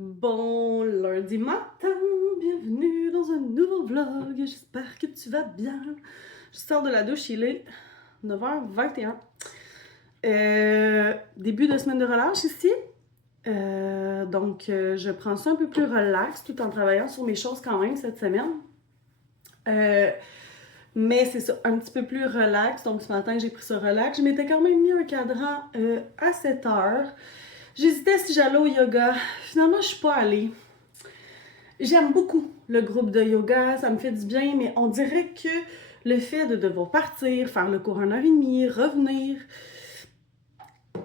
Bon lundi matin, bienvenue dans un nouveau vlog, j'espère que tu vas bien. Je sors de la douche, il est 9h21. Début de semaine de relâche ici, donc je prends ça un peu plus relax tout en travaillant sur mes choses quand même cette semaine. Mais c'est ça, un petit peu plus relax, donc ce matin j'ai pris ça relax. Je m'étais quand même mis un cadran à 7h. J'hésitais si j'allais au yoga. Finalement, je suis pas allée. J'aime beaucoup le groupe de yoga, ça me fait du bien, mais on dirait que le fait de devoir partir, faire le cours 1h30, revenir,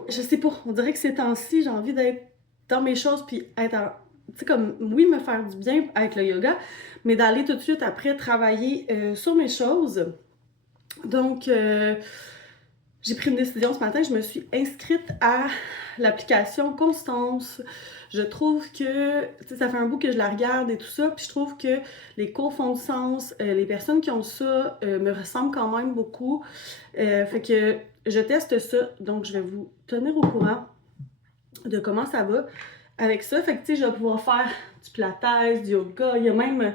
je sais pas, on dirait que ces temps-ci, j'ai envie d'être dans mes choses puis être en, tu sais, comme, oui, me faire du bien avec le yoga, mais d'aller tout de suite après travailler sur mes choses. Donc, j'ai pris une décision ce matin, je me suis inscrite à l'application Constance. Je trouve que, tu sais, ça fait un bout que je la regarde et tout ça, puis je trouve que les cours font du sens, les personnes qui ont ça me ressemblent quand même beaucoup. Fait que je teste ça, donc je vais vous tenir au courant de comment ça va avec ça. Fait que, tu sais, je vais pouvoir faire du pilates, du yoga, il y a même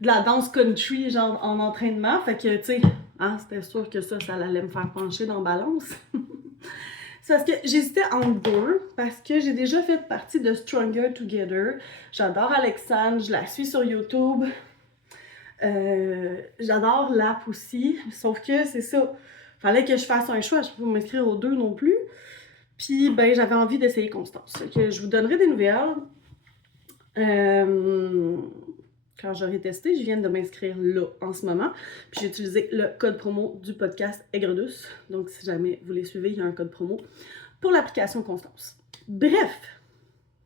de la danse country, genre en entraînement. Fait que, tu sais, hein, c'était sûr que ça allait me faire pencher dans la balance. C'est parce que j'hésitais entre deux, parce que j'ai déjà fait partie de Stronger Together. J'adore Alexandre, je la suis sur YouTube. J'adore l'app aussi, sauf que c'est ça. Fallait que je fasse un choix, je peux pas m'inscrire aux deux non plus. Puis, ben, j'avais envie d'essayer Constance. Fait que je vous donnerai des nouvelles. Quand j'aurai testé, je viens de m'inscrire là en ce moment. Puis j'ai utilisé le code promo du podcast Aigredouce. Donc si jamais vous les suivez, il y a un code promo pour l'application Constance. Bref,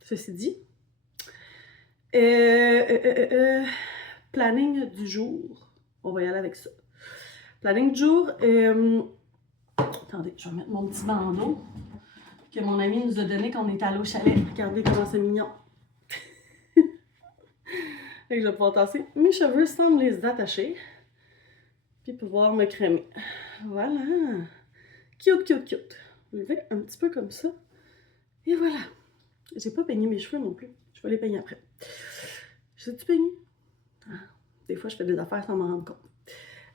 ceci dit, planning du jour. On va y aller avec ça. Planning du jour. Attendez, je vais mettre mon petit bandeau que mon ami nous a donné quand on est allé au chalet. Regardez comment c'est mignon. Fait que je vais pouvoir tasser mes cheveux sans me les attacher. Puis pouvoir me crémer. Voilà. Cute, cute, cute. Je le fais un petit peu comme ça. Et voilà. J'ai pas peigné mes cheveux non plus. Je vais les peigner après. Je sais-tu peigner? Ah, des fois, je fais des affaires sans m'en rendre compte.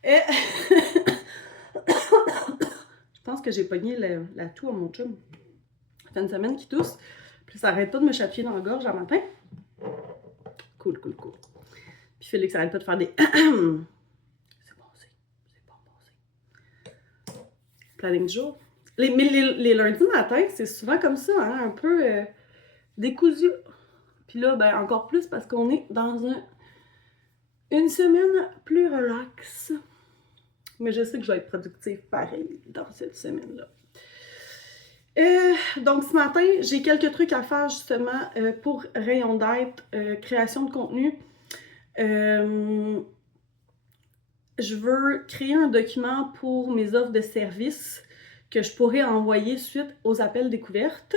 Et je pense que j'ai pogné la toux à mon chum. Ça fait une semaine qu'il tousse. Puis ça arrête pas de me chatouiller dans la gorge à matin. Cool, cool, cool. Puis Félix arrête pas de faire des... Planning du jour. Les lundis matin, c'est souvent comme ça, hein, un peu décousu. Puis là, ben encore plus parce qu'on est dans une semaine plus relax. Mais je sais que je vais être productive pareil dans cette semaine-là. Donc ce matin, j'ai quelques trucs à faire justement pour Rayon d'être, création de contenu. Je veux créer un document pour mes offres de services que je pourrais envoyer suite aux appels découvertes.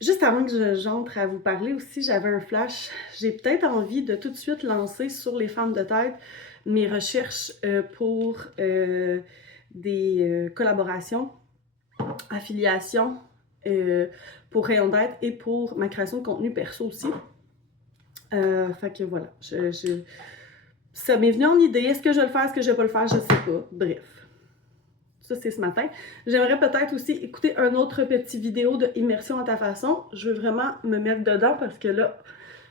Juste avant que j'entre à vous parler aussi, j'avais un flash. J'ai peut-être envie de tout de suite lancer sur les femmes de tête mes recherches pour des collaborations, affiliations pour Rayon d'être et pour ma création de contenu perso aussi. Fait que voilà, ça m'est venu en idée. Est-ce que je vais le faire? Est-ce que je vais pas le faire? Je sais pas. Bref. Ça, c'est ce matin. J'aimerais peut-être aussi écouter un autre petit vidéo de immersion à ta façon. Je veux vraiment me mettre dedans parce que là,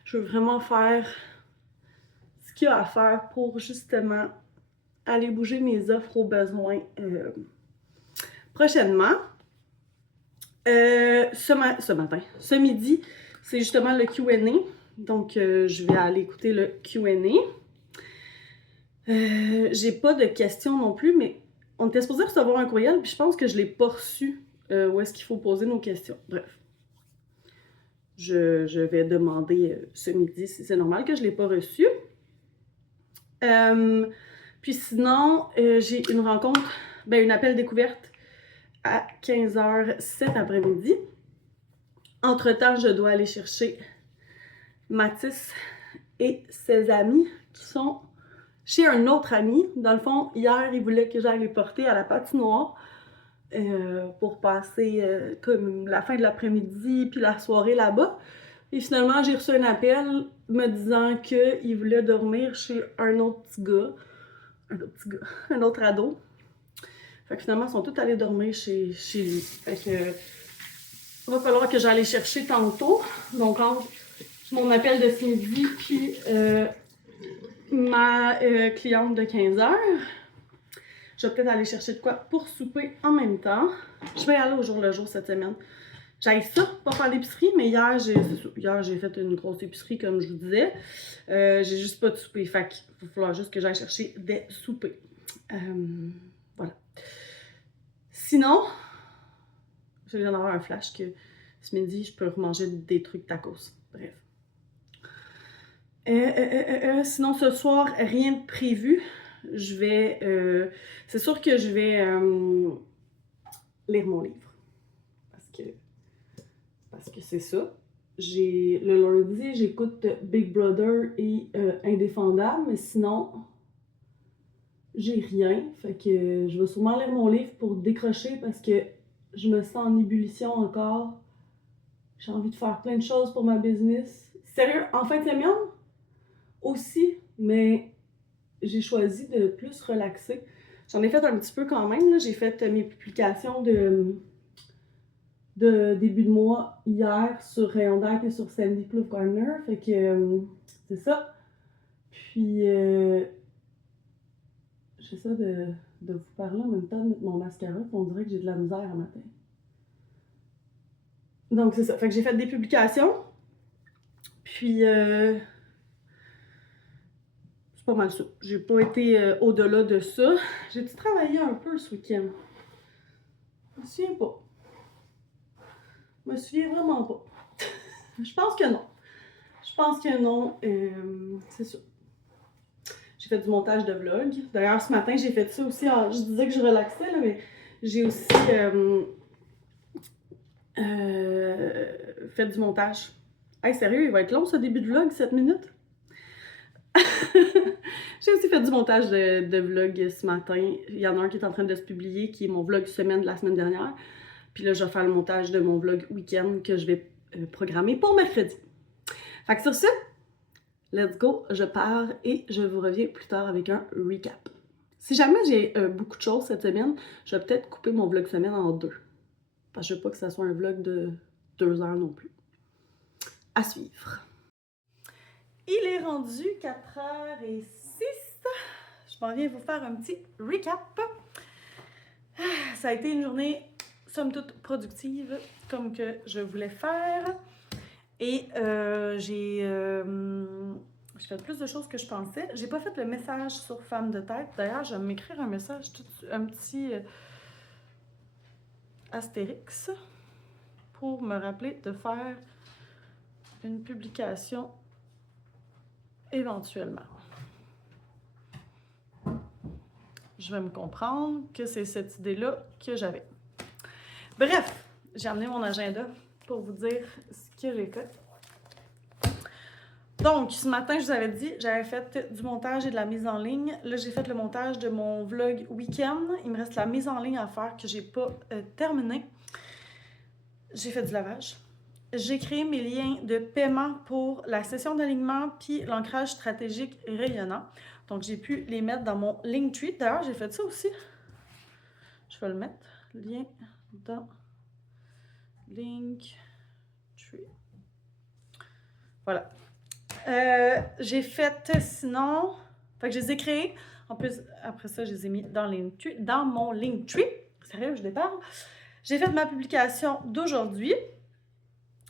je veux vraiment faire ce qu'il y a à faire pour justement aller bouger mes offres aux besoins prochainement. Ce midi, c'est justement le Q&A. Donc, je vais aller écouter le Q&A. J'ai pas de questions non plus, mais on était supposé recevoir un courriel, puis je pense que je l'ai pas reçu où est-ce qu'il faut poser nos questions. Bref. Je vais demander ce midi si c'est normal que je l'ai pas reçu. Puis sinon, j'ai une rencontre, une appel découverte à 15h cet après-midi. Entre-temps, je dois aller chercher Mathis et ses amis qui sont chez un autre ami. Dans le fond, hier, il voulait que j'aille les porter à la patinoire pour passer comme la fin de l'après-midi puis la soirée là-bas. Et finalement, j'ai reçu un appel me disant qu'il voulait dormir chez un autre petit gars. Un autre ado. Fait que finalement, ils sont tous allés dormir chez lui. Fait que il va falloir que j'aille les chercher tantôt. Donc, entre mon appel de ce midi puis ma cliente de 15h, je vais peut-être aller chercher de quoi pour souper en même temps. Je vais aller au jour le jour cette semaine. J'aille ça, pas faire l'épicerie, mais hier, j'ai fait une grosse épicerie, comme je vous disais. J'ai juste pas de souper, fait qu'il va falloir juste que j'aille chercher des soupers. Voilà. Sinon, je viens d'avoir un flash que ce midi, je peux manger des trucs tacos. Bref. Sinon, ce soir, rien de prévu. Je vais... c'est sûr que je vais lire mon livre. Parce que c'est ça. Le lundi, j'écoute Big Brother et Indéfendable, mais sinon, j'ai rien. Fait que je vais sûrement lire mon livre pour décrocher parce que je me sens en ébullition encore. J'ai envie de faire plein de choses pour ma business. Sérieux, en fin de semaine aussi, mais j'ai choisi de plus relaxer. J'en ai fait un petit peu quand même. Là. J'ai fait mes publications de début de mois hier sur Rayon d'Arc et sur Sandy Clough Gardner. Fait que c'est ça. Puis j'essaie de vous parler en même temps de mettre mon mascara. On dirait que j'ai de la misère à matin. Donc c'est ça. Fait que j'ai fait des publications. Puis c'est pas mal ça. J'ai pas été au-delà de ça. J'ai-tu travaillé un peu ce week-end? Je me souviens pas. Je me souviens vraiment pas. Je pense que non. Je pense que non. C'est ça. J'ai fait du montage de vlog. D'ailleurs, ce matin, j'ai fait ça aussi. Je disais que je relaxais, là, mais j'ai aussi fait du montage. Hey, sérieux, il va être long ce début de vlog, 7 minutes? J'ai aussi fait du montage de vlog ce matin. Il y en a un qui est en train de se publier, qui est mon vlog semaine de la semaine dernière. Puis là, je vais faire le montage de mon vlog week-end que je vais programmer pour mercredi. Fait que sur ce, let's go, je pars et je vous reviens plus tard avec un recap. Si jamais j'ai beaucoup de choses cette semaine, je vais peut-être couper mon vlog semaine en 2. Parce que je veux pas que ça soit un vlog de 2 heures non plus. À suivre. Il est rendu 4h06. Je m'en viens vous faire un petit recap. Ça a été une journée, somme toute, productive, comme que je voulais faire. Et j'ai fait plus de choses que je pensais. J'ai pas fait le message sur Femme de tête. D'ailleurs, je vais m'écrire un message, un petit astérix, pour me rappeler de faire une publication éventuellement. Je vais me comprendre que c'est cette idée-là que j'avais. Bref, j'ai amené mon agenda pour vous dire ce que j'ai fait. Donc, ce matin, je vous avais dit, j'avais fait du montage et de la mise en ligne. Là, j'ai fait le montage de mon vlog week-end. Il me reste la mise en ligne à faire que j'ai pas terminé. J'ai fait du lavage. J'ai créé mes liens de paiement pour la session d'alignement puis l'ancrage stratégique rayonnant. Donc, j'ai pu les mettre dans mon Linktree. D'ailleurs, j'ai fait ça aussi. Je vais le mettre. Lien dans Linktree. Voilà. J'ai fait sinon... Fait que je les ai créés. En plus, après ça, je les ai mis dans mon Linktree. Sérieux, je déparle. J'ai fait ma publication d'aujourd'hui.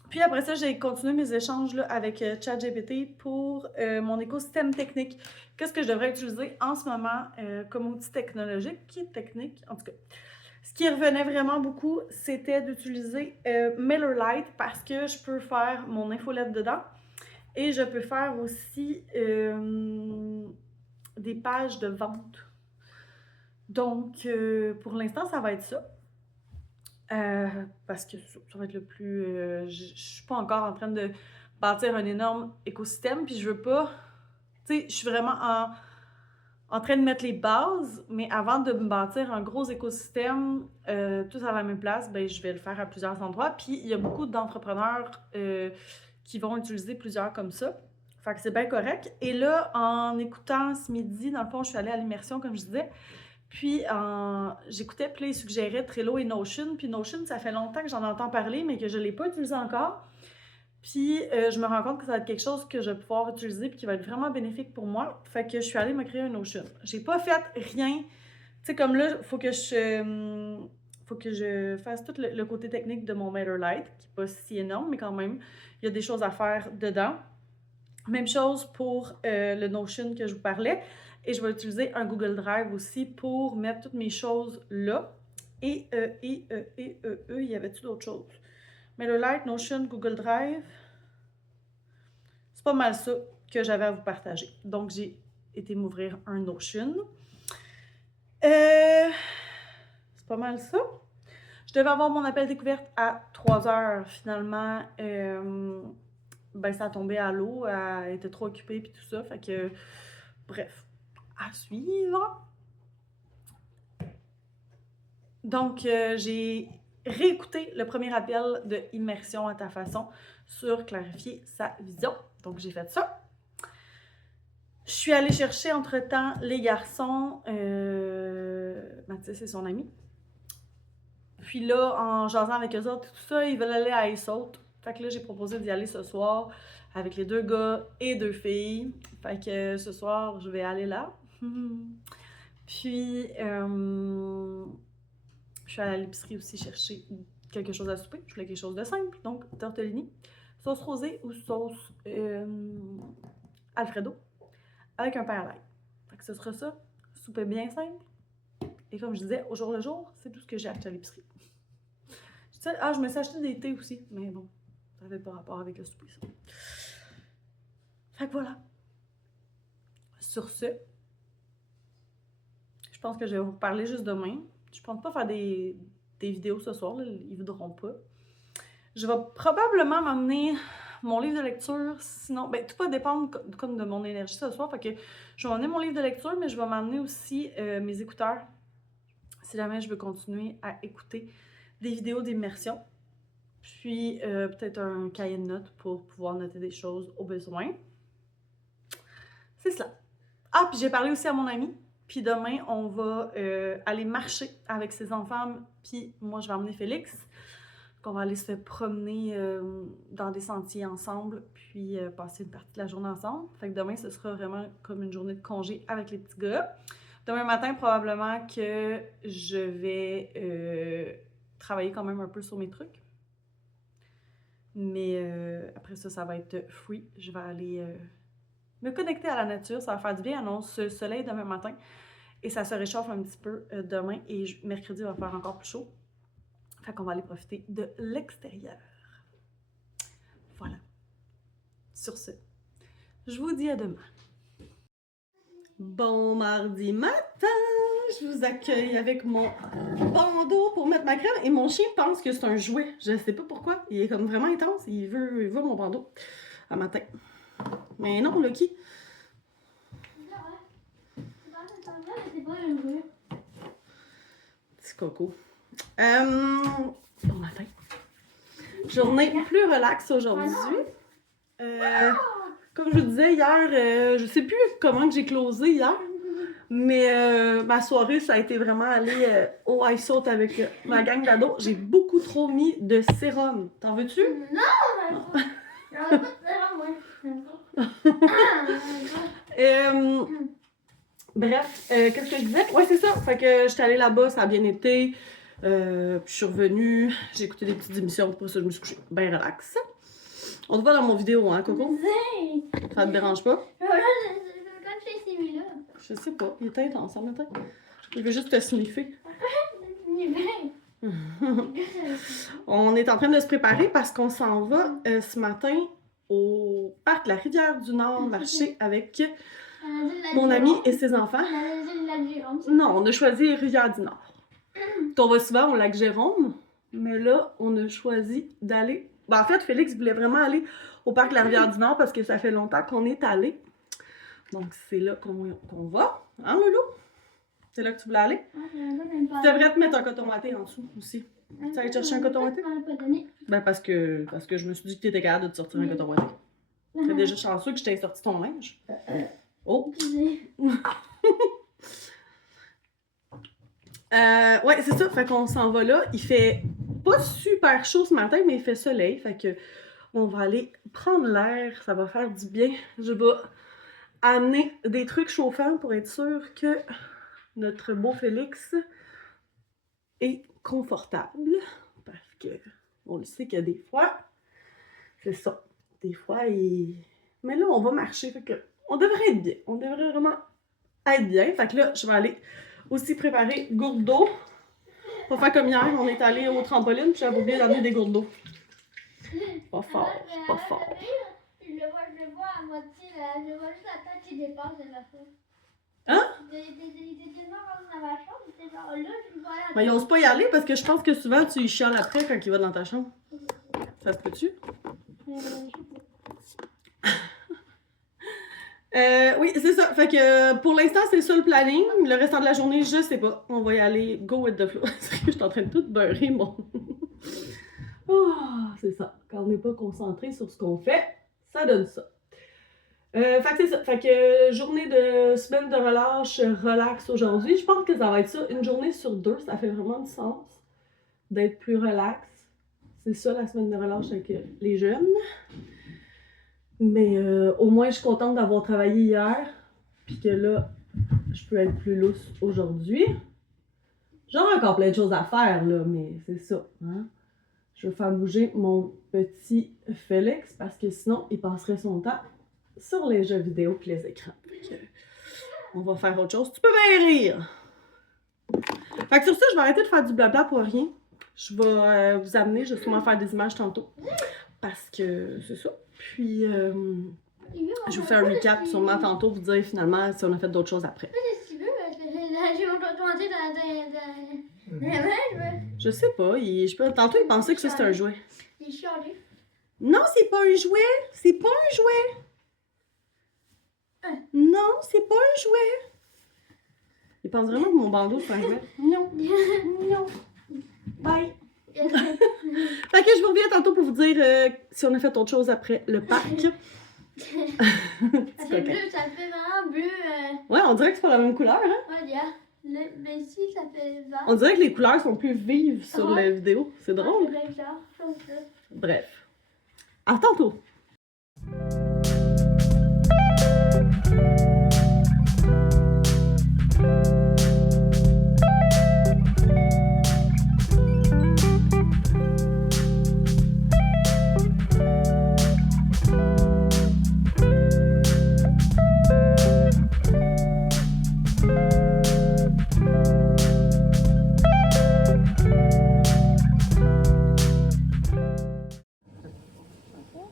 Puis après ça, j'ai continué mes échanges là, avec ChatGPT pour mon écosystème technique. Qu'est-ce que je devrais utiliser en ce moment comme outil technologique, technique, en tout cas. Ce qui revenait vraiment beaucoup, c'était d'utiliser MailerLite parce que je peux faire mon infolette dedans et je peux faire aussi des pages de vente. Donc, pour l'instant, ça va être ça. Parce que ça va être le plus... je suis pas encore en train de bâtir un énorme écosystème, puis je veux pas... Tu sais, je suis vraiment en train de mettre les bases, mais avant de me bâtir un gros écosystème, tout à la même place, ben, je vais le faire à plusieurs endroits. Puis il y a beaucoup d'entrepreneurs qui vont utiliser plusieurs comme ça. Fait que c'est bien correct. Et là, en écoutant ce midi, dans le fond, je suis allée à l'immersion, comme je disais. Puis, j'écoutais, puis là, ils suggéraient Trello et Notion. Puis Notion, ça fait longtemps que j'en entends parler, mais que je ne l'ai pas utilisé encore. Puis, je me rends compte que ça va être quelque chose que je vais pouvoir utiliser puis qui va être vraiment bénéfique pour moi. Fait que je suis allée me créer un Notion. J'ai pas fait rien. Tu sais, comme là, faut que je fasse tout le côté technique de mon MailerLite, qui n'est pas si énorme, mais quand même, il y a des choses à faire dedans. Même chose pour le Notion que je vous parlais. Et je vais utiliser un Google Drive aussi pour mettre toutes mes choses là. Et y avait-tu d'autres choses? MailerLite, Notion, Google Drive. C'est pas mal ça que j'avais à vous partager. Donc, j'ai été m'ouvrir un Notion. C'est pas mal ça. Je devais avoir mon appel découverte à 3 heures. Finalement, ben ça a tombé à l'eau. Elle était trop occupée puis tout ça. Fait que, bref, à suivre. Donc, j'ai réécouté le premier appel de Immersion à ta façon sur clarifier sa vision. Donc, j'ai fait ça. Je suis allée chercher entre-temps les garçons, Mathis et son ami. Puis là, en jasant avec eux autres, tout ça, ils veulent aller à Ace-Saute. Fait que là, j'ai proposé d'y aller ce soir avec les 2 gars et 2 filles. Fait que ce soir, je vais aller là. Puis, je suis allée à l'épicerie aussi chercher quelque chose à souper. Je voulais quelque chose de simple, donc tortellini, sauce rosée ou sauce Alfredo avec un pain à l'ail. Fait que ce sera ça, souper bien simple. Et comme je disais, au jour le jour, c'est tout ce que j'ai acheté à l'épicerie. Je me suis acheté des thés aussi, mais bon, ça n'avait pas rapport avec le souper, ça. Fait que voilà. Sur ce, je pense que je vais vous reparler juste demain. Je pense pas faire des vidéos ce soir, là, ils voudront pas. Je vais probablement m'amener mon livre de lecture, sinon, ben tout va dépendre comme de mon énergie ce soir, fait que je vais m'amener mon livre de lecture, mais je vais m'amener aussi mes écouteurs, si jamais je veux continuer à écouter des vidéos d'immersion, puis peut-être un cahier de notes pour pouvoir noter des choses au besoin. C'est cela. Ah, puis j'ai parlé aussi à mon ami. Puis demain, on va aller marcher avec ses enfants. Puis moi, je vais emmener Félix. Donc on va aller se promener dans des sentiers ensemble. Puis passer une partie de la journée ensemble. Fait que demain, ce sera vraiment comme une journée de congé avec les petits gars. Demain matin, probablement que je vais travailler quand même un peu sur mes trucs. Mais après ça, ça va être free. Je vais aller me connecter à la nature. Ça va faire du bien. Annonce soleil demain matin. Et ça se réchauffe un petit peu demain. Et mercredi, va faire encore plus chaud. Fait qu'on va aller profiter de l'extérieur. Voilà. Sur ce, je vous dis à demain. Bon mardi matin! Je vous accueille avec mon bandeau pour mettre ma crème. Et mon chien pense que c'est un jouet. Je sais pas pourquoi. Il est comme vraiment intense. Il veut mon bandeau à matin. Mais non, Lucky. Petit coco. Bon matin. Journée plus relaxe aujourd'hui. Comme je vous disais hier, je sais plus comment que j'ai closé hier, mais ma soirée, ça a été vraiment aller au Ace-Saute avec ma gang d'ados. J'ai beaucoup trop mis de sérum. T'en veux-tu? Non! J'en veux pas de sérum, moi. Bref, qu'est-ce que je disais? Ouais, c'est ça. Fait que j'étais allée là-bas, ça a bien été. Puis je suis revenue, j'ai écouté des petites émissions, pour ça je me suis couchée bien relax. On te voit dans mon vidéo, hein, Coco? Ça te dérange pas? Quand je fais celui-là. Je sais pas, il est intense en même temps. Il veut juste te sniffer. On est en train de se préparer parce qu'on s'en va ce matin au parc La Rivière-du-Nord marcher avec mon ami et ses enfants. Non, on a choisi Rivière-du-Nord. On va souvent au lac Jérôme, mais là, on a choisi d'aller... Ben, en fait, Félix voulait vraiment aller au parc La Rivière-du-Nord parce que ça fait longtemps qu'on est allé. Donc, c'est là qu'on va. Hein, Loulou? C'est là que tu voulais aller? Tu devrais te mettre un coton watté en dessous aussi. Tu allais chercher un coton ouaté? Tu m'en as pas donné. Ben parce que je me suis dit que t'étais capable de te sortir un coton ouaté. T'es déjà chanceux que je t'ai sorti ton linge. Oh! Ouais, c'est ça. Fait qu'on s'en va là. Il fait pas super chaud ce matin, mais il fait soleil. Fait que on va aller prendre l'air. Ça va faire du bien. Je vais amener des trucs chauffants pour être sûr que notre beau Félix est confortable. Parce que on le sait qu'il y a des fois, c'est ça. Des fois, il... Mais là, on va marcher. Fait que on devrait être bien. On devrait vraiment être bien. Fait que là, je vais aller aussi préparer gourde d'eau. On va faire comme hier, on est allé au trampoline, puis j'avais oublié d'amener des gourdes d'eau. Pas fort, pas fort. Je le vois à moitié, là. Je vois juste la tête qui dépasse de la fois. Hein? Il était tellement rendu dans ma chambre, il était genre là, je me voyais. Mais il ose pas y aller parce que je pense que souvent tu y chiales après quand il va dans ta chambre. Ça se peut-tu? Oui, c'est ça. Fait que pour l'instant, c'est ça le planning. Le restant de la journée, je sais pas. On va y aller go with the flow. Je suis en train de tout beurrer, mon. Oh, c'est ça. Quand on n'est pas concentré sur ce qu'on fait, ça donne ça. Fait que c'est ça. Fait que journée de semaine de relâche, relax aujourd'hui. Je pense que ça va être ça. Une journée sur deux, ça fait vraiment du sens d'être plus relax. C'est ça la semaine de relâche avec les jeunes. Mais au moins, je suis contente d'avoir travaillé hier. Puis que là, je peux être plus lousse aujourd'hui. J'aurai encore plein de choses à faire, là, mais c'est ça. Hein? Je vais faire bouger mon petit Félix parce que sinon, il passerait son temps sur les jeux vidéo et les écrans. Fait que, on va faire autre chose. Tu peux bien rire! Fait que sur ça, je vais arrêter de faire du blabla pour rien. Je vais vous amener, je vais sûrement faire des images tantôt. Parce que c'est ça. Puis, je vous fais un recap sûrement tantôt, vous dire finalement si on a fait d'autres choses après. Si tu veux, j'ai mon tomaté dans Je sais pas, tantôt il pensait que ça c'était un jouet. il est chialé. Non, c'est pas un jouet! C'est pas un jouet! Non, c'est pas un jouet! Il pense vraiment que mon bandeau c'est un jouet. Non, non. Bye! Fait que je vous reviens tantôt pour vous dire si on a fait autre chose après le parc. Ça fait bleu, ça fait vraiment bleu. Ouais, on dirait que c'est pas la même couleur, hein? Ouais, regarde. Mais ici, ça fait vert. On dirait que les couleurs sont plus vives sur Ouais. la vidéo. C'est drôle. Ouais, c'est bizarre, comme ça. Bref. À tantôt!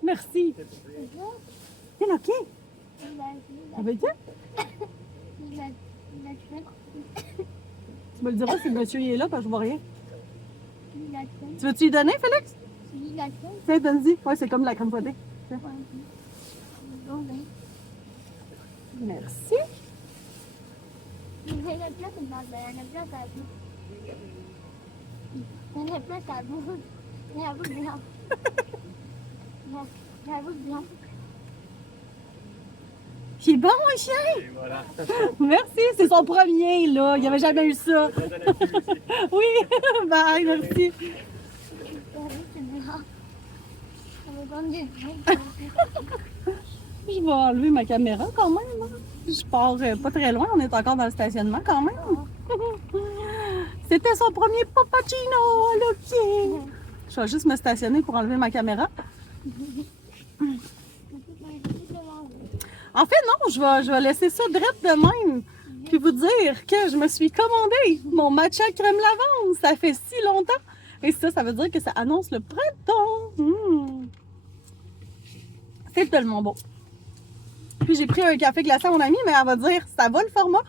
Merci. C'est OK. Ça veut dire? Tu me le diras si le monsieur il est là parce que je vois rien. Tu veux-tu lui donner, Félix? Tiens, donne-y. Ouais, c'est comme la crème fouettée. Merci. C'est bon, mon chien? Et voilà. Merci, c'est son premier, là. Il n'y avait jamais eu ça. Oui, bye, merci. Je vais enlever ma caméra quand même. Hein. Je pars pas très loin, on est encore dans le stationnement quand même. C'était son premier papacino à l'occhio. Je vais juste me stationner pour enlever ma caméra. En fait, non, je vais laisser ça direct de même. Puis vous dire que je me suis commandé mon matcha crème lavande. Ça fait si longtemps. Et ça veut dire que ça annonce le printemps. C'est tellement beau. Puis j'ai pris un café glacé à mon amie, mais elle va dire, ça va le format?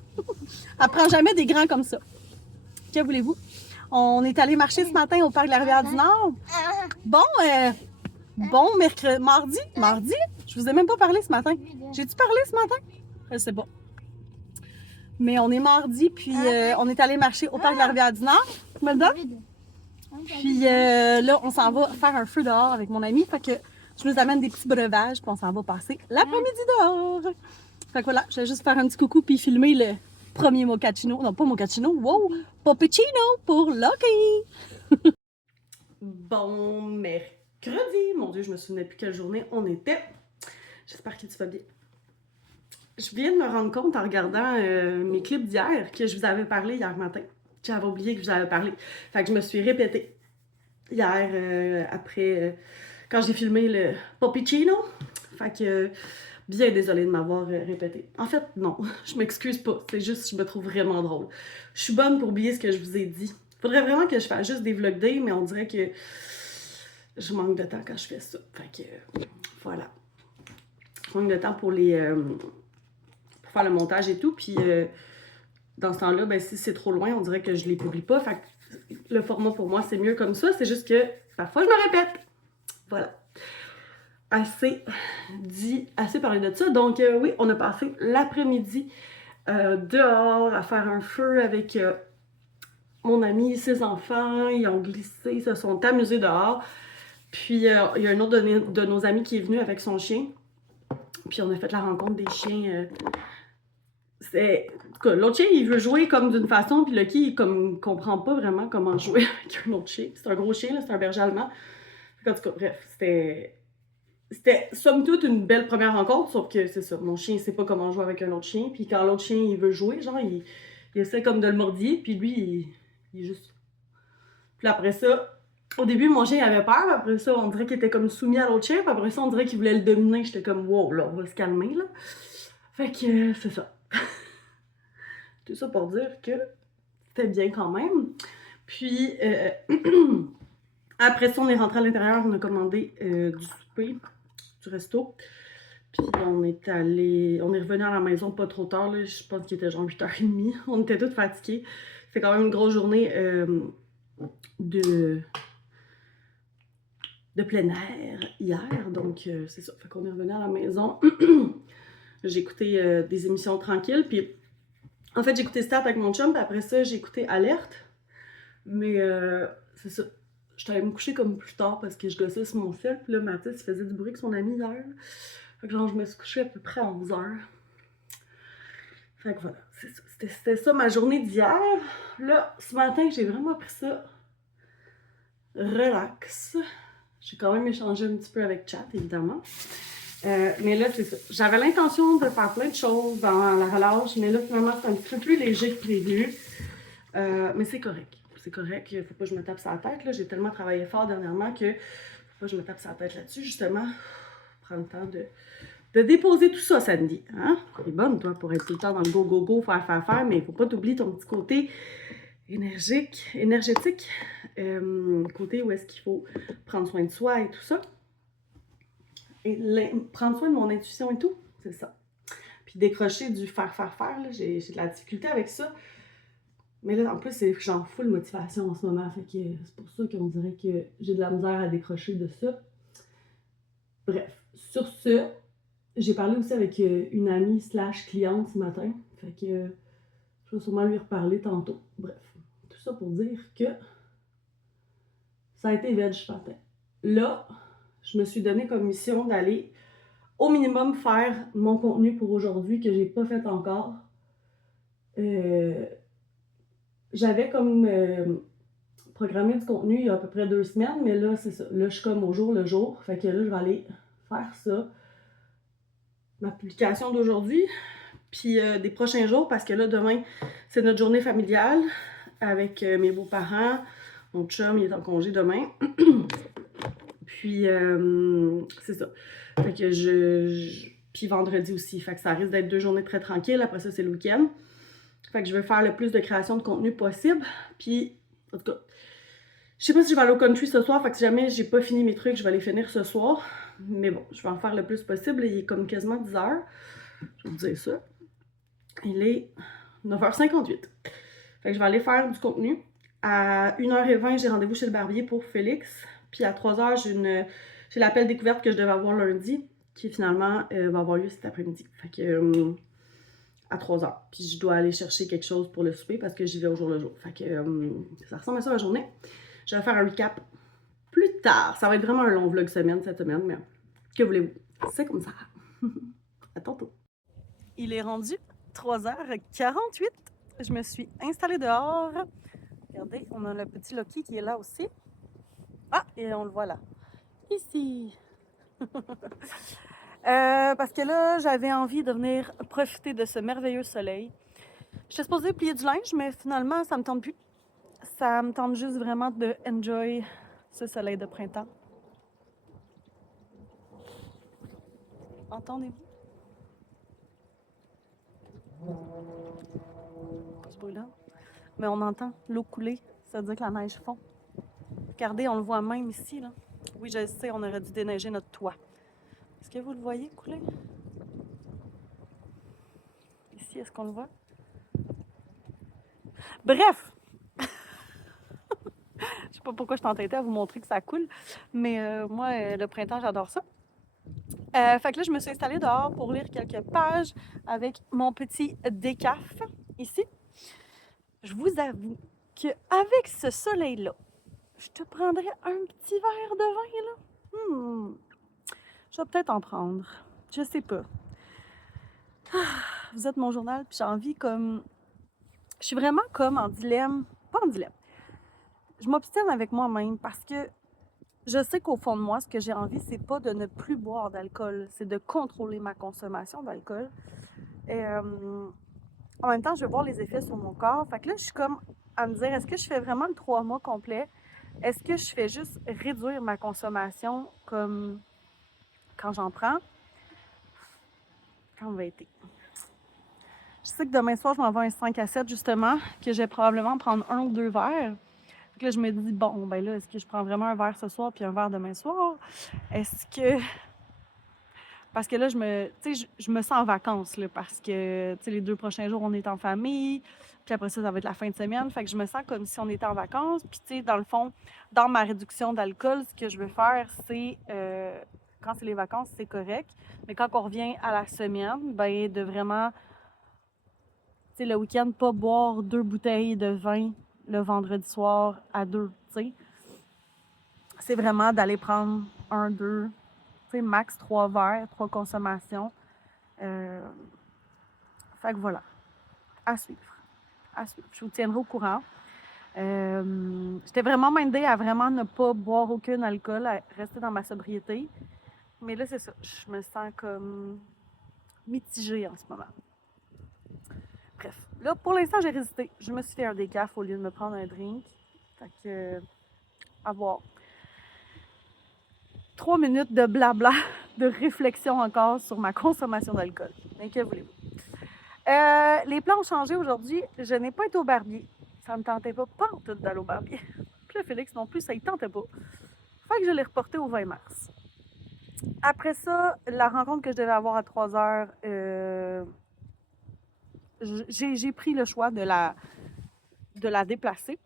Elle prend jamais des grands comme ça. Que voulez-vous? On est allé marcher ce matin au parc de la Rivière-du-Nord. Bon, mardi? Je vous ai même pas parlé ce matin. J'ai-tu parlé ce matin? Je sais pas. Mais on est mardi, puis on est allé marcher au parc de la Rivière-du-Nord. Tu me le donnes? Puis là, on s'en va faire un feu dehors avec mon ami. Fait que je nous amène des petits breuvages, puis on s'en va passer l'après-midi dehors. Fait que voilà, je vais juste faire un petit coucou puis filmer le premier mochaccino. Non, pas mochaccino, wow! Poppuccino pour Lucky! Bon mercredi! Mon Dieu, je me souvenais plus quelle journée on était. J'espère que tu vas bien. Je viens de me rendre compte en regardant mes clips d'hier que je vous avais parlé hier matin. J'avais oublié que je vous avais parlé. Fait que je me suis répétée hier après quand j'ai filmé le Poppuccino. Fait que bien désolée de m'avoir répété. En fait, non, je m'excuse pas. C'est juste que je me trouve vraiment drôle. Je suis bonne pour oublier ce que je vous ai dit. Faudrait vraiment que je fasse juste des vlog day, mais on dirait que je manque de temps quand je fais ça. Fait que voilà. Je manque de temps pour pour faire le montage et tout. Puis dans ce temps-là, ben, si c'est trop loin, on dirait que je les publie pas. Fait que le format pour moi, c'est mieux comme ça. C'est juste que parfois, je me répète. Voilà. Assez dit, assez parlé de ça. Donc oui, on a passé l'après-midi dehors à faire un feu avec mon ami, ses enfants. Ils ont glissé, ils se sont amusés dehors. Puis il y a un autre de nos amis qui est venu avec son chien. Puis on a fait la rencontre des chiens. L'autre chien, il veut jouer comme d'une façon, puis Lucky, il comme comprend pas vraiment comment jouer avec un autre chien. C'est un gros chien, là, c'est un berger allemand. En tout cas, bref, c'était somme toute une belle première rencontre, sauf que c'est ça, mon chien il sait pas comment jouer avec un autre chien, puis quand l'autre chien il veut jouer, genre il essaie comme de le mordiller, puis lui il est juste... Puis après ça, au début mon chien il avait peur, après ça on dirait qu'il était comme soumis à l'autre chien, puis après ça on dirait qu'il voulait le dominer, j'étais comme wow là, on va se calmer là. Fait que c'est ça. Tout ça pour dire que c'était bien quand même. Puis après ça on est rentré à l'intérieur, on a commandé du souper, du resto. Puis on est revenu à la maison pas trop tard, là. Je pense qu'il était genre 8h30. On était tous fatigués. C'est quand même une grosse journée de plein air hier. Donc c'est ça. Fait qu'on est revenu à la maison. J'ai écouté des émissions tranquilles. Puis en fait, j'ai écouté Stat avec mon chum. Puis après ça, j'ai écouté Alerte. Mais c'est ça. J'étais allée me coucher comme plus tard parce que je gossais sur mon fil. Puis là, Mathis, il faisait du bruit avec son ami hier. Fait que genre, je me suis couchée à peu près à 11h. Fait que voilà, c'est ça. C'était ça ma journée d'hier. Là, ce matin, j'ai vraiment pris ça relax. J'ai quand même échangé un petit peu avec Chat, évidemment. Mais là, c'est ça. J'avais l'intention de faire plein de choses dans la relâche, mais là, finalement, c'est un petit peu plus léger que prévu. Mais c'est correct. C'est correct. Faut pas que je me tape sur la tête. Là. J'ai tellement travaillé fort dernièrement que faut pas que je me tape sur la tête là-dessus, justement. Prendre le temps de déposer tout ça, Sandy. Hein? T'es bonne, toi, pour être tout le temps dans le go, faire, mais il faut pas t'oublier ton petit côté énergétique, côté où est-ce qu'il faut prendre soin de soi et tout ça. Et prendre soin de mon intuition et tout, c'est ça. Puis décrocher du faire, là, j'ai de la difficulté avec ça. Mais là, en plus, c'est genre full motivation en ce moment, fait que c'est pour ça qu'on dirait que j'ai de la misère à décrocher de ça. Bref, sur ce, j'ai parlé aussi avec une amie / cliente ce matin. Fait que je vais sûrement lui reparler tantôt. Bref, tout ça pour dire que ça a été veg ce matin. Là, je me suis donné comme mission d'aller au minimum faire mon contenu pour aujourd'hui que j'ai pas fait encore. J'avais comme programmé du contenu il y a à peu près 2 semaines, mais là, c'est ça. Là, je suis comme au jour le jour. Fait que là, je vais aller faire ça. Ma publication d'aujourd'hui, puis des prochains jours, parce que là, demain, c'est notre journée familiale avec mes beaux-parents. Mon chum, il est en congé demain. Puis, c'est ça. Fait que puis vendredi aussi. Fait que ça risque d'être 2 journées très tranquilles. Après ça, c'est le week-end. Fait que je vais faire le plus de création de contenu possible. Puis, en tout cas, je sais pas si je vais aller au country ce soir. Fait que si jamais j'ai pas fini mes trucs, je vais les finir ce soir. Mais bon, je vais en faire le plus possible. Il est comme quasiment 10h. Je vais vous dire ça. Il est 9h58. Fait que je vais aller faire du contenu. À 1h20, j'ai rendez-vous chez le barbier pour Félix. Puis à 3h, j'ai l'appel découverte que je devais avoir lundi, qui finalement va avoir lieu cet après-midi. Fait que à 3h. Puis je dois aller chercher quelque chose pour le souper parce que j'y vais au jour le jour. Fait que ça ressemble à ça ma journée. Je vais faire un recap plus tard. Ça va être vraiment un long vlog semaine cette semaine, mais que voulez-vous? C'est comme ça. À tantôt. Il est rendu 3h48. Je me suis installée dehors. Regardez, on a le petit Loki qui est là aussi. Ah, et on le voit là. Ici. Parce que là, j'avais envie de venir profiter de ce merveilleux soleil. J'étais supposée plier du linge, mais finalement, ça me tente plus. Ça me tente juste vraiment de enjoy ce soleil de printemps. Entendez-vous? Pas ce bruit-là. Mais on entend l'eau couler. Ça veut dire que la neige fond. Regardez, on le voit même ici, là. Oui, je sais, on aurait dû déneiger notre toit. Est-ce que vous le voyez couler? Ici, est-ce qu'on le voit? Bref! Je sais pas pourquoi je t'entêtais à vous montrer que ça coule, mais moi, le printemps, j'adore ça. Fait que là, je me suis installée dehors pour lire quelques pages avec mon petit décaf ici. Je vous avoue qu'avec ce soleil-là, je te prendrais un petit verre de vin, là. Je vais peut-être en prendre. Je sais pas. Vous êtes mon journal, puis j'ai envie comme... Je suis vraiment comme en dilemme. Pas en dilemme. Je m'obstine avec moi-même parce que je sais qu'au fond de moi, ce que j'ai envie, c'est pas de ne plus boire d'alcool, c'est de contrôler ma consommation d'alcool. Et en même temps, je veux voir les effets sur mon corps. Fait que là, je suis comme à me dire, est-ce que je fais vraiment le 3 mois complet? Est-ce que je fais juste réduire ma consommation comme quand j'en prends? Quand on va être. Je sais que demain soir, je m'en vais un 5 à 7 justement, que je vais probablement prendre 1 ou 2 verres. Fait que là, je me dis, bon, ben là, est-ce que je prends vraiment un verre ce soir puis un verre demain soir? Est-ce que... Parce que là, je me sens en vacances, là, parce que, les 2 prochains jours, on est en famille, puis après ça, ça va être la fin de semaine. Fait que je me sens comme si on était en vacances. Puis, dans le fond, dans ma réduction d'alcool, ce que je veux faire, c'est, quand c'est les vacances, c'est correct. Mais quand on revient à la semaine, ben de vraiment, le week-end, pas boire 2 bouteilles de vin le vendredi soir à 2, tu sais. C'est vraiment d'aller prendre 1, 2, max 3 verres, 3 consommations. Fait que voilà, à suivre. À suivre. Je vous tiendrai au courant. J'étais vraiment mindée à vraiment ne pas boire aucun alcool, à rester dans ma sobriété. Mais là, c'est ça. Je me sens comme mitigée en ce moment. Bref. Là, pour l'instant, j'ai résisté. Je me suis fait un décaf au lieu de me prendre un drink. Fait que, à voir. 3 minutes de blabla, de réflexion encore sur ma consommation d'alcool. Mais que voulez-vous? Les plans ont changé aujourd'hui. Je n'ai pas été au barbier. Ça me tentait pas en tout d'aller au barbier. Puis là, Félix non plus, ça ne tentait pas. Fait que je l'ai reporté au 20 mars. Après ça, la rencontre que je devais avoir à 3 heures, j'ai pris le choix de la déplacer.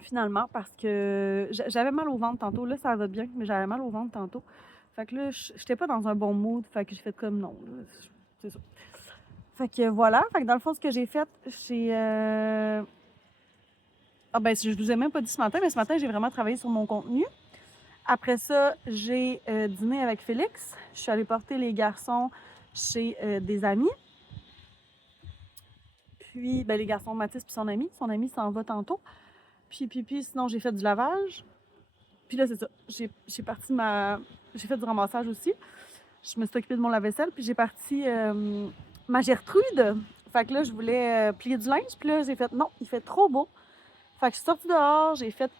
Finalement, parce que j'avais mal au ventre tantôt. Là, ça va bien, mais j'avais mal au ventre tantôt. Fait que là, j'étais pas dans un bon mood. Fait que j'ai fait comme non. C'est ça. Fait que voilà. Fait que dans le fond, ce que j'ai fait, j'ai... Ah ben, je vous ai même pas dit ce matin, mais ce matin, j'ai vraiment travaillé sur mon contenu. Après ça, j'ai dîné avec Félix. Je suis allée porter les garçons chez des amis. Puis, ben, les garçons, Mathis puis son ami. Son ami s'en va tantôt. Puis, sinon, j'ai fait du lavage. Puis là, c'est ça. J'ai fait du ramassage aussi. Je me suis occupée de mon lave-vaisselle. Puis j'ai parti ma Gertrude. Fait que là, je voulais plier du linge. Puis là, j'ai fait non, il fait trop beau. Fait que je suis sortie dehors. J'ai fait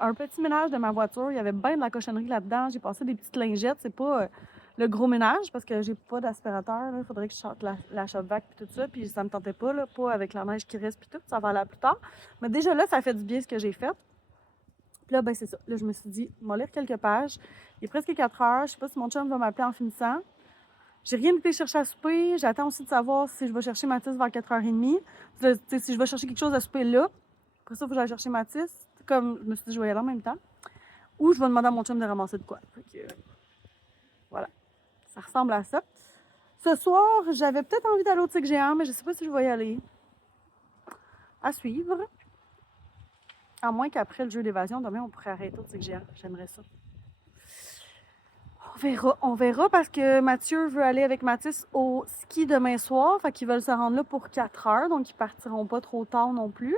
un petit ménage de ma voiture. Il y avait bien de la cochonnerie là-dedans. J'ai passé des petites lingettes. C'est pas le gros ménage parce que j'ai pas d'aspirateur. Il faudrait que je sorte la shop-vac puis tout ça. Puis ça me tentait pas, là, pas avec la neige qui reste puis tout. Ça va aller plus tard. Mais déjà là, ça fait du bien ce que j'ai fait. Puis là, ben c'est ça. Là, je me suis dit, on va lire quelques pages. Il est presque 4 heures. Je sais pas si mon chum va m'appeler en finissant. J'ai rien été chercher à souper. J'attends aussi de savoir si je vais chercher Mathis vers 4h30. Si je vais chercher quelque chose à souper là. Après ça, il faut que j'aille chercher Mathis. Comme je me suis dit, je vais y aller en même temps. Ou je vais demander à mon chum de ramasser de quoi. Fait que, voilà. Ça ressemble à ça. Ce soir, j'avais peut-être envie d'aller au Tigre Géant, mais je sais pas si je vais y aller. À suivre. À moins qu'après le jeu d'évasion, demain, on pourrait arrêter au Tigre Géant. J'aimerais ça. On verra parce que Mathieu veut aller avec Mathis au ski demain soir. Fait qu'ils veulent se rendre là pour 4 heures, donc ils partiront pas trop tard non plus.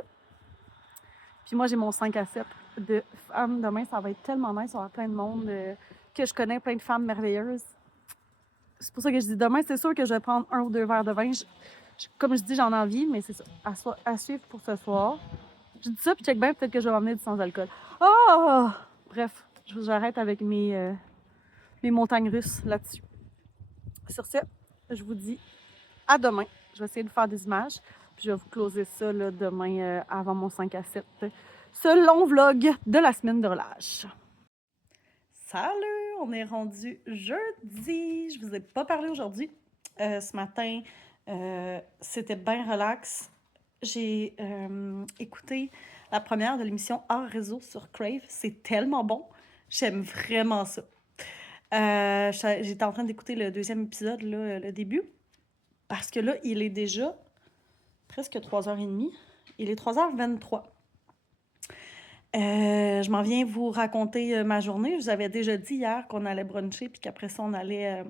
Puis moi, j'ai mon 5 à 7 de femmes. Demain, ça va être tellement nice. Il va y avoir plein de monde que je connais, plein de femmes merveilleuses. C'est pour ça que je dis demain, c'est sûr que je vais prendre 1 ou 2 verres de vin. Comme je dis, j'en ai envie, mais c'est ça. À suivre pour ce soir. Je dis ça, puis check bien, peut-être que je vais m'emmener du sans-alcool. Oh! Bref, j'arrête avec mes montagnes russes là-dessus. Sur ce, je vous dis à demain. Je vais essayer de faire des images. Puis je vais vous closer ça là, demain avant mon 5 à 7. Ce long vlog de la semaine de relâche. Salut! On est rendu jeudi. Je vous ai pas parlé aujourd'hui. Ce matin, c'était bien relax. J'ai écouté la première de l'émission Hors Réseau sur Crave. C'est tellement bon. J'aime vraiment ça. J'étais en train d'écouter le deuxième épisode, là, le début. Parce que là, il est déjà presque 3h30. Il est 3h23. Je m'en viens vous raconter ma journée. Je vous avais déjà dit hier qu'on allait bruncher puis qu'après ça, on allait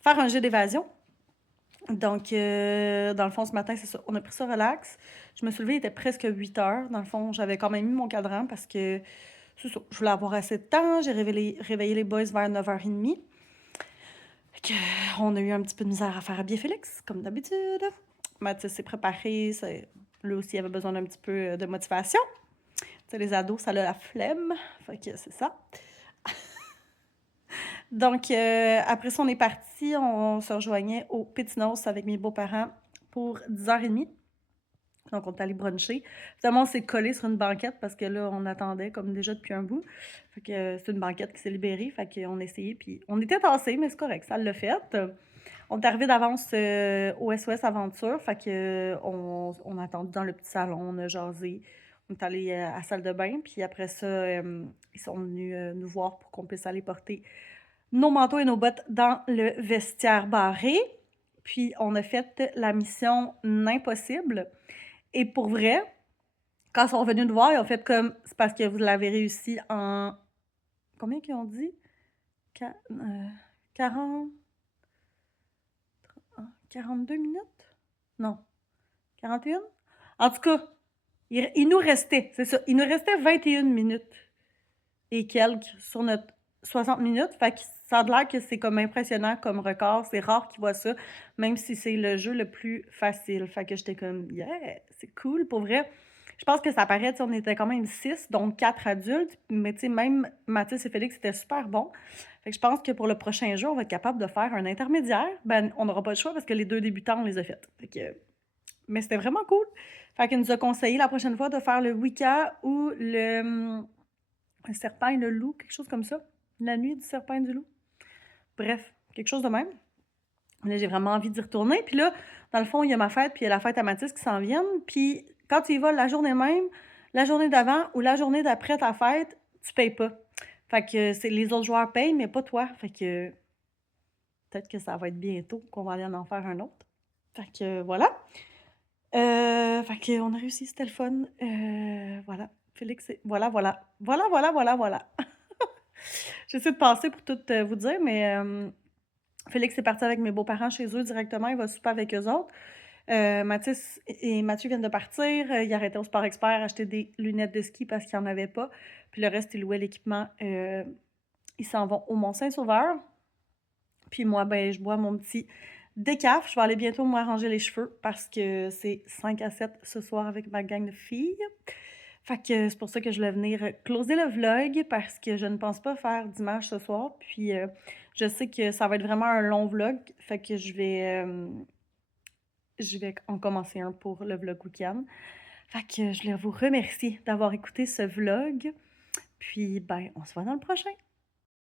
faire un jeu d'évasion. Donc, dans le fond, ce matin, c'est ça. On a pris ça relax. Je me suis levée, il était presque 8h. Dans le fond, j'avais quand même mis mon cadran parce que c'est ça, je voulais avoir assez de temps. J'ai réveillé les boys vers 9h30. On a eu un petit peu de misère à faire habiller Félix, comme d'habitude. Mathis s'est préparé. Lui aussi, il avait besoin d'un petit peu de motivation. Tu sais, les ados, ça a la flemme. Fait que c'est ça. Donc, après ça, on est parti. On se rejoignait au Pétinos avec mes beaux-parents pour 10h30. Donc, on est allé bruncher. Finalement, on s'est collé sur une banquette parce que là, on attendait comme déjà depuis un bout. Fait que c'est une banquette qui s'est libérée. Fait qu'on a essayé. Puis on était tassés, mais c'est correct, ça l'a fait. On est arrivé d'avance au SOS Aventure. Fait que on a attendu dans le petit salon, on a jasé. On est allé à la salle de bain. Puis après ça, ils sont venus nous voir pour qu'on puisse aller porter nos manteaux et nos bottes dans le vestiaire barré. Puis on a fait la mission N'impossible. Et pour vrai, quand ils sont venus nous voir, ils ont fait comme c'est parce que vous l'avez réussi en. Combien qu'ils ont dit? 40. 42 minutes? Non. 41? En tout cas, il nous restait, c'est ça, il nous restait 21 minutes et quelques sur notre 60 minutes. Fait que ça a l'air que c'est comme impressionnant comme record. C'est rare qu'ils voient ça, même si c'est le jeu le plus facile. Fait que j'étais comme, yeah, c'est cool. Pour vrai, je pense que ça paraît, on était quand même 6, donc 4 adultes. Mais tu sais, même Mathis et Félix, c'était super bon. Fait que je pense que pour le prochain jeu, on va être capable de faire un intermédiaire. Ben, on n'aura pas le choix parce que les 2 débutants, on les a faites. Fait que, mais c'était vraiment cool. Fait qu'il nous a conseillé la prochaine fois de faire le Wicca ou le serpent et le loup, quelque chose comme ça. La nuit du serpent et du loup. Bref, quelque chose de même. Là, j'ai vraiment envie d'y retourner. Puis là, dans le fond, il y a ma fête, puis il y a la fête à Mathis qui s'en viennent. Puis quand tu y vas la journée même, la journée d'avant ou la journée d'après ta fête, tu payes pas. Fait que c'est les autres joueurs payent, mais pas toi. Fait que peut-être que ça va être bientôt qu'on va aller en faire un autre. Fait que voilà. Fait qu'on a réussi, c'était le fun. Voilà. Félix, voilà. J'essaie de passer pour tout vous dire, mais Félix est parti avec mes beaux-parents chez eux directement. Il va souper avec eux autres. Mathis et Mathieu viennent de partir. Ils arrêtaient au Sport Expert acheter des lunettes de ski parce qu'il n'y en avait pas. Puis le reste, ils louaient l'équipement. Ils s'en vont au Mont-Saint-Sauveur. Puis moi, ben, je bois mon petit décaf. Je vais aller bientôt m'arranger les cheveux parce que c'est 5 à 7 ce soir avec ma gang de filles. Fait que c'est pour ça que je voulais venir closer le vlog parce que je ne pense pas faire d'image ce soir. Puis je sais que ça va être vraiment un long vlog. Fait que je vais en commencer un pour le vlog week-end. Fait que je voulais vous remercier d'avoir écouté ce vlog. Puis ben, on se voit dans le prochain.